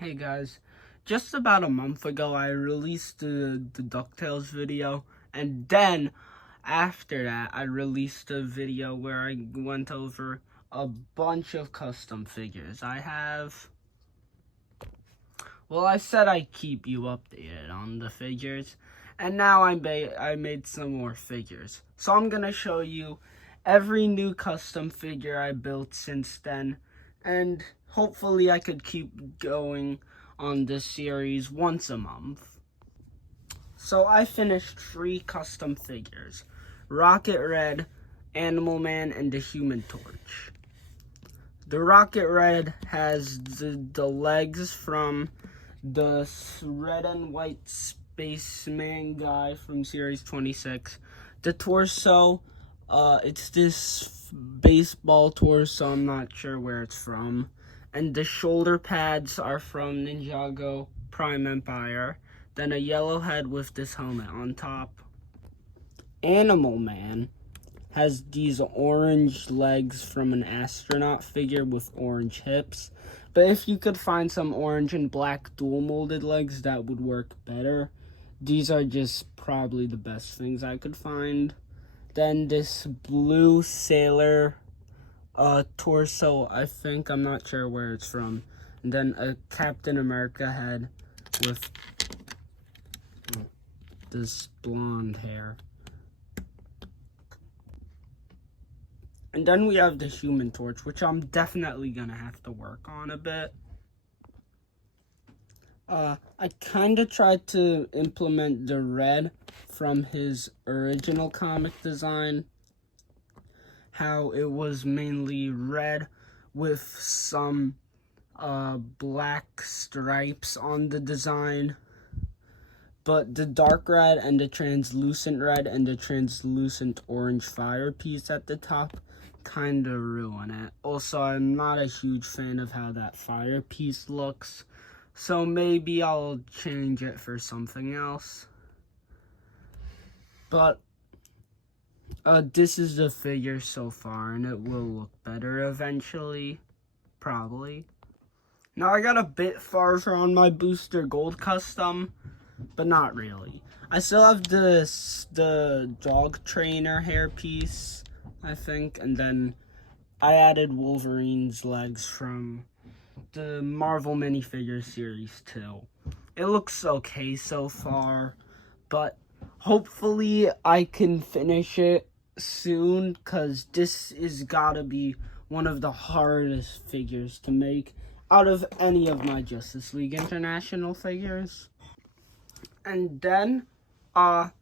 Hey guys, just about a month ago I released the DuckTales video, and then after that I released a video where I went over a bunch of custom figures. I said I'd keep you updated on the figures, and now I made some more figures. So I'm gonna show you every new custom figure I built since then, and hopefully I could keep going on this series once a month. So I finished 3 custom figures: Rocket Red, Animal Man, and the Human Torch. The Rocket Red has the legs from the red and white spaceman guy from series 26. The torso, it's this baseball torso, I'm not sure where it's from. And the shoulder pads are from Ninjago Prime Empire. Then a yellow head with this helmet on top. Animal Man has these orange legs from an astronaut figure with orange hips. But if you could find some orange and black dual molded legs, that would work better. These are just probably the best things I could find. Then this blue sailor torso, I'm not sure where it's from. And then a Captain America head with this blonde hair. And then we have the Human Torch, which I'm definitely gonna have to work on a bit. I kind of tried to implement the red from his original comic design. How it was mainly red with some black stripes on the design. But the dark red and the translucent red and the translucent orange fire piece at the top kind of ruin it. Also, I'm not a huge fan of how that fire piece looks, so maybe I'll change it for something else. But this is the figure so far, and it will look better eventually, probably. Now I got a bit farther on my Booster Gold custom, but not really. I still have the dog trainer hairpiece, I think, and then I added Wolverine's legs from the Marvel minifigure series 2. It looks okay so far, but hopefully I can finish it soon, because this is gotta be one of the hardest figures to make out of any of my Justice League International figures. And then I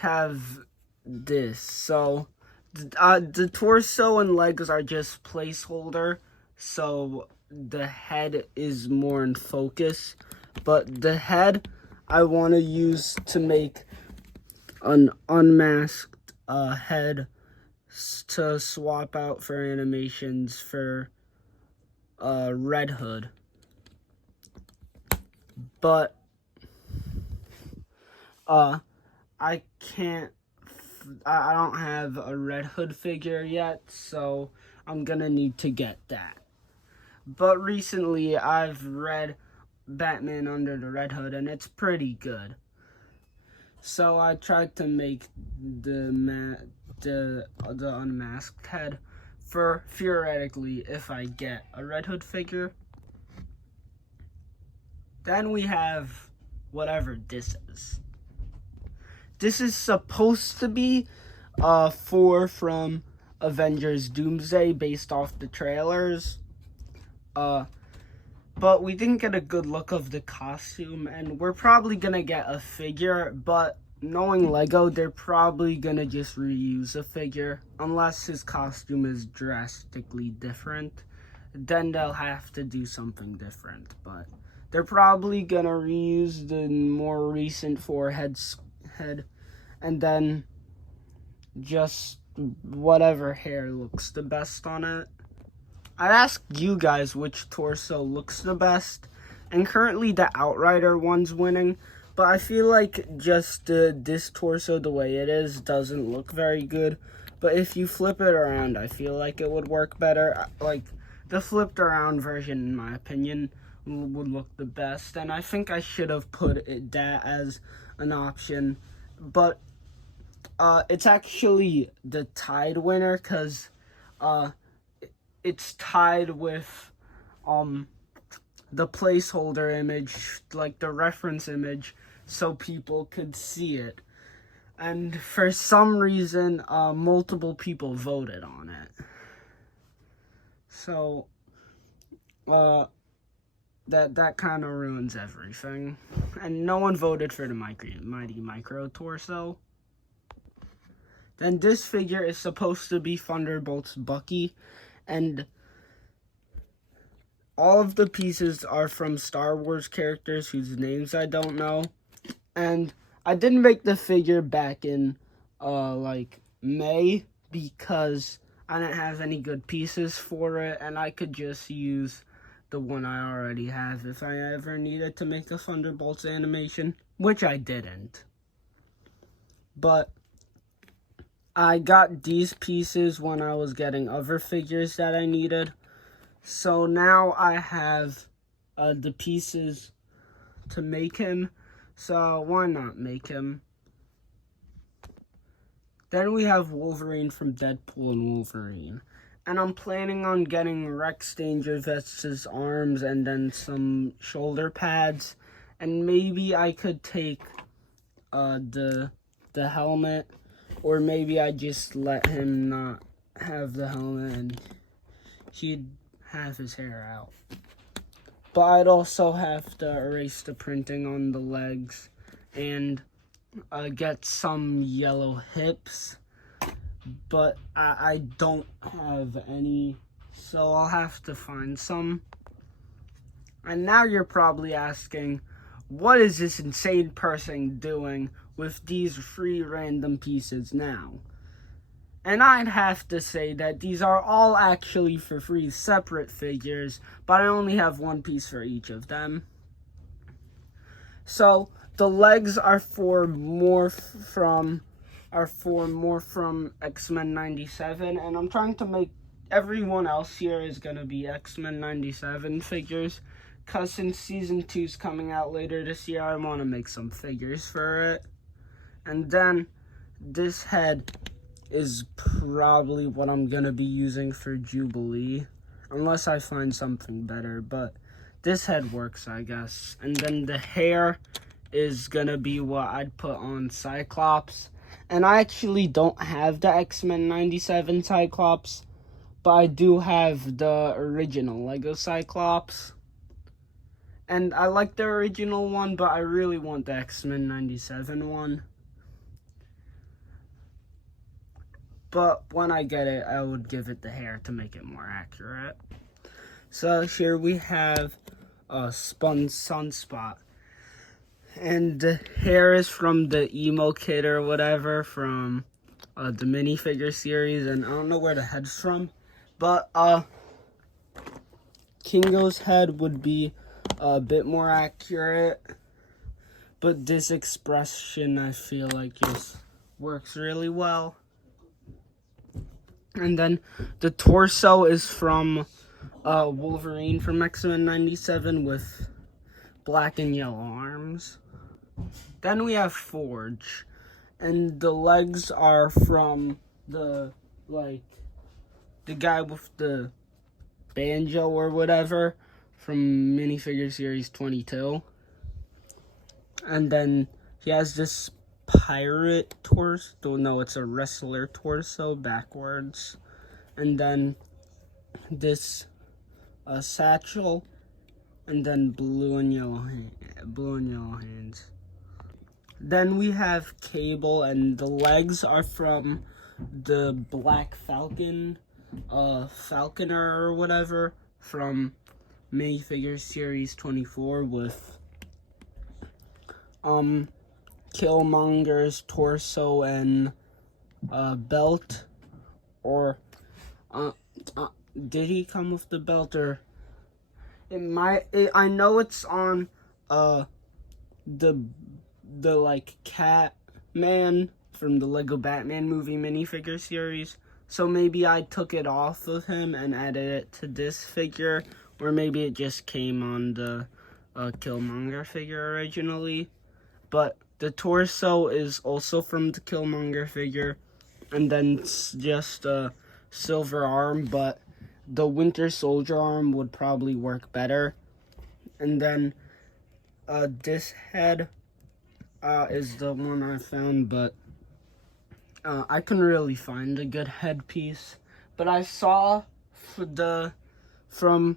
have this. So the torso and legs are just placeholder, so the head is more in focus. But the head I want to use to make an unmasked head to swap out for animations for Red Hood. But I don't have a Red Hood figure yet, so I'm gonna need to get that. But recently I've read Batman Under the Red Hood, and it's pretty good. So I tried to make the unmasked head for theoretically if I get a Red Hood figure. Then we have whatever this is. This is supposed to be 4 from Avengers Doomsday based off the trailers. But we didn't get a good look of the costume, and we're probably gonna get a figure, but knowing Lego, they're probably gonna just reuse a figure unless his costume is drastically different. Then they'll have to do something different, but they're probably gonna reuse the more recent forehead and then just whatever hair looks the best on it. I asked you guys which torso looks the best, and currently the Outrider one's winning, but I feel like just this torso the way it is doesn't look very good. But if you flip it around, I feel like it would work better. Like, the flipped around version, in my opinion, would look the best. And I think I should have put that as an option. But it's actually the tied winner, because it's tied with the placeholder image, like the reference image, so people could see it. And for some reason, multiple people voted on it. So, that kind of ruins everything. And no one voted for the Mighty Micro Torso. Then this figure is supposed to be Thunderbolt's Bucky, and all of the pieces are from Star Wars characters whose names I don't know. And I didn't make the figure back in like May, because I didn't have any good pieces for it, and I could just use the one I already have if I ever needed to make a Thunderbolts animation, which I didn't. But I got these pieces when I was getting other figures that I needed. So now I have the pieces to make him. So why not make him? Then we have Wolverine from Deadpool and Wolverine. And I'm planning on getting Rex Dangerfist's arms and then some shoulder pads. And maybe I could take the helmet. Or maybe I just let him not have the helmet and he'd have his hair out. But I'd also have to erase the printing on the legs and get some yellow hips. But I don't have any, so I'll have to find some. And now you're probably asking, what is this insane person doing with these free random pieces now? And I'd have to say that these are all actually for free separate figures, but I only have one piece for each of them. So the legs are for more from X-Men 97, and I'm trying to make everyone else here is gonna be X-Men 97 figures, cause since season 2's coming out later this year, I want to make some figures for it. And then this head is probably what I'm gonna be using for Jubilee, unless I find something better, but this head works, I guess. And then the hair is gonna be what I'd put on Cyclops. And I actually don't have the X-Men 97 Cyclops, but I do have the original Lego Cyclops. And I like the original one, but I really want the X-Men 97 one. But when I get it, I would give it the hair to make it more accurate. So here we have Spun Sunspot. And the hair is from the Emo Kid or whatever from the minifigure series. And I don't know where the head's from. But Kingo's head would be a bit more accurate. But this expression, I feel like, just works really well. And then the torso is from Wolverine from X-Men 97 with black and yellow arms. Then we have Forge, and the legs are from the guy with the banjo or whatever from minifigure series 22. And then he has this pirate torso. No, it's a wrestler torso backwards. And then this satchel, and then blue and yellow hands. Then we have Cable, and the legs are from the Black Falcon, Falconer or whatever from minifigure series 24 with Killmonger's torso and belt. Or did he come with the belt? Or I know it's on the like Catman from the Lego Batman movie minifigure series, So maybe I took it off of him and added it to this figure, or maybe it just came on the Killmonger figure originally. But the torso is also from the Killmonger figure, and then it's just a silver arm, but the Winter Soldier arm would probably work better. And then this head is the one I found, but I couldn't really find a good headpiece. But I saw from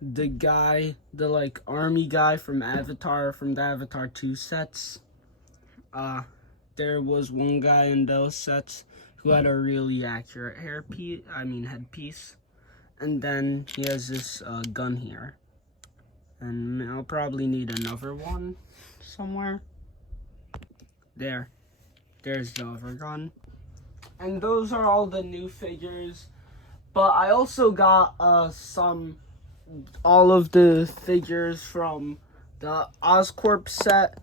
the guy, the like army guy from Avatar, from the Avatar 2 sets. There was one guy in those sets who had a really accurate headpiece. And then he has this gun here. And I'll probably need another one somewhere. There's the other gun. And those are all the new figures. But I also got all of the figures from the Oscorp set.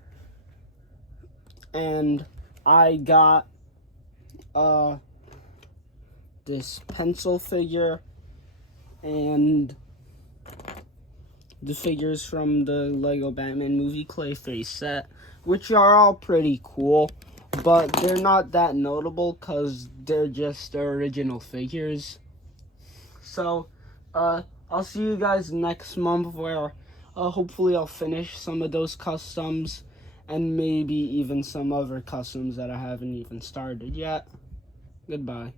And I got this pencil figure and the figures from the Lego Batman movie Clayface set, which are all pretty cool, but they're not that notable because they're just the original figures. So, I'll see you guys next month where hopefully I'll finish some of those customs and maybe even some other customs that I haven't even started yet. Goodbye.